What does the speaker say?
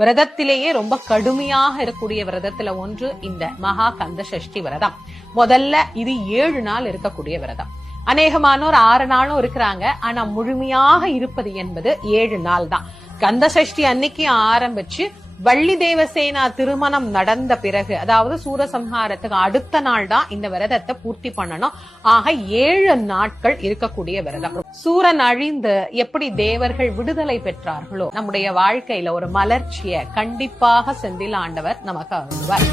விரதத்திலேயே ரொம்ப கடுமையாக இருக்கக்கூடிய விரதத்துல ஒன்று இந்த மகா கந்த சஷ்டி விரதம். முதல்ல இது 7 நாள் இருக்கக்கூடிய விரதம். அநேகமானோர் 6 நாளும் இருக்கிறாங்க. ஆனா முழுமையாக இருப்பது என்பது 7 நாள் தான். கந்த சஷ்டி அன்னைக்கு ஆரம்பிச்சு வள்ளி தேவசேனா திருமணம் நடந்த பிறகு, அதாவது சூரசம்ஹாரத்துக்கு அடுத்த நாள் தான் இந்த விரதத்தை பூர்த்தி பண்ணணும். ஆக 7 நாட்கள் இருக்கக்கூடிய விரதம். சூரன் அழிந்து எப்படி தேவர்கள் விடுதலை பெற்றார்களோ, நம்முடைய வாழ்க்கையில ஒரு மலர்ச்சியை கண்டிப்பாக செந்தில் ஆண்டவர் நமக்கு அருள்வார்.